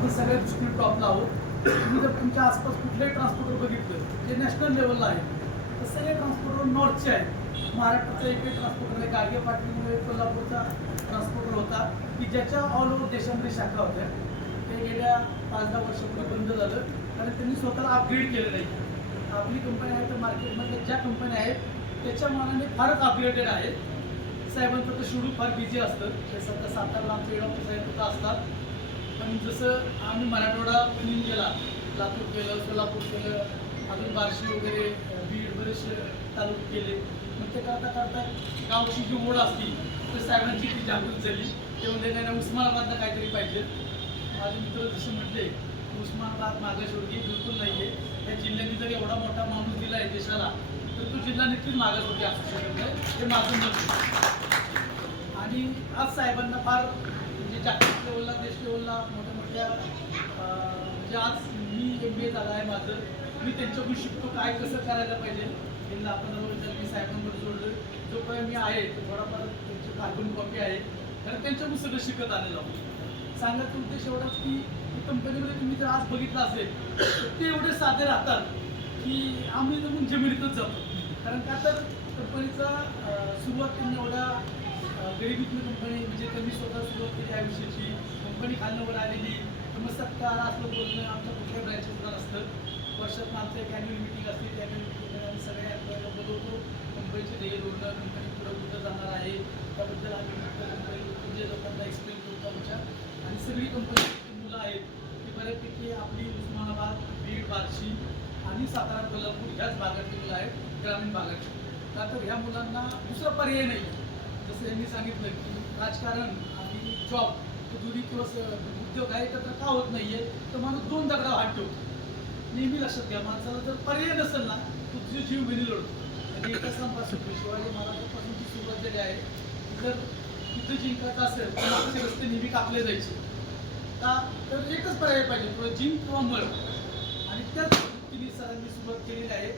आपण सगळ्या दृष्टीने टॉपला आहोत. तुम्ही जर तुमच्या आसपास कुठलेही ट्रान्सपोर्टर बघितलं जे नॅशनल लेवलला आहे तर सगळे ट्रान्सपोर्टर नॉर्थचे आहेत. महाराष्ट्राचा एकही ट्रान्सपोर्टर आहे. गाडगे पाटीलमुळे कोल्हापूरचा ट्रान्सपोर्टर होता की ज्याच्या ऑल ओव्हर देशामध्ये शाखा होत्या. ते गेल्या 5-10 वर्षापूर्वी बंद झालं कारण त्यांनी स्वतःला अपग्रेड केलं नाही. आपली कंपनी आहे तर मार्केटमध्ये ज्या कंपन्या आहेत त्याच्या मानाने फारच अपग्रेडेड आहेत. साहेबांचं तर शेड्यूल फार बिझी असतं. ते सध्या सातारला आमचे डॉक्टर साहेब सुद्धा असतात. पण जसं आम्ही मराठवाडा रनिंग केला, लातूर केलं, सोलापूर केलं, अजून बार्शी वगैरे बीड बरेचसे तालुके केले. मग ते करता करता गावची जी ओढ असती तर साहेबांची ती जागृत झाली. ते म्हणजे नाही उस्मानाबादला काहीतरी पाहिजे. माझे मित्र जसे म्हटले उस्मानाबाद मागासवर्गीय बिलकुल नाही आहे. त्या जिल्ह्याने जर एवढा मोठा माणूस दिला आहे देशाला तर तो जिल्हा नक्कीच मागासवर्गीय असू शकत नाही. हे माझं मत आहे. आणि आज साहेबांना फार म्हणजे जागतिक लेवलला देश लेवलला मोठ्या मोठ्या म्हणजे आज मी MBA झाला आहे माझं. मी त्यांच्याकडून शिकतो काय कसं करायला पाहिजे. त्यांना आपण मी साहेबांवर जोडलं. जोपर्यंत मी आहे तो थोडाफार त्यांची कार्बन कॉपी आहे कारण त्यांच्याकडून सगळं शिकत आलेलं आहोत. सांगायचा उद्देश एवढाच की कंपनीमध्ये तुम्ही जर आज बघितलं असेल तर ते एवढे साधे राहतात की आम्ही जमून जमिनीतच जातो. कारण का तर कंपनीचा सुरुवात त्यांनी एवढ्या गरिबीतली कंपनी म्हणजे त्यांनी स्वतः सुरुवात केली आयुष्याची. कंपनी खालण्यावर आलेली मग सत्कार असलं बोलणं आमच्या कुठल्या ब्रँचेसला नसतं. वर्षात आमचं एक ॲन्युअल मिटिंग असते. त्या ॲन्युअल मिटिंगमध्ये आम्ही सगळ्या एम्प्लॉईला बोलवतो. कंपनीचे ध्येय धोरणं कंपनी पुढं कुठं जाणार आहे त्याबद्दल आम्ही कंपनी लोकांना एक्सप्लेन करतो आमच्या. आणि सगळी कंपनीची मुलं आहेत ती बऱ्यापैकी आपली उस्मानाबाद, बीड, बार्शी आणि सातारा, कोल्हापूर ह्याच भागातली मुलं आहेत, ग्रामीण भागाची. का तर ह्या मुलांना दुसरा पर्याय नाही. जसं यांनी सांगितलं की राजकारण आणि जॉब दोन्ही किंवा उद्योग आहे एकत्र का होत नाही आहे तर माणूस 2 दगडावर हात ठेवतो. नेहमी लक्षात घ्या माणसाला जर पर्याय नसेल ना तो तुझी जीव घेणी लढतो. आणि एका संपासून शिवाजी महाराजांपासूनची सुरुवात झाली आहे. जर तिथं जिंकायचं असेल तर मागचे रस्ते नेहमी कापले जायचे का तर एकच पर्याय पाहिजे जिंक किंवा मळ. आणि त्याच पद्धतीने सरांनी सुरुवात केलेली आहे.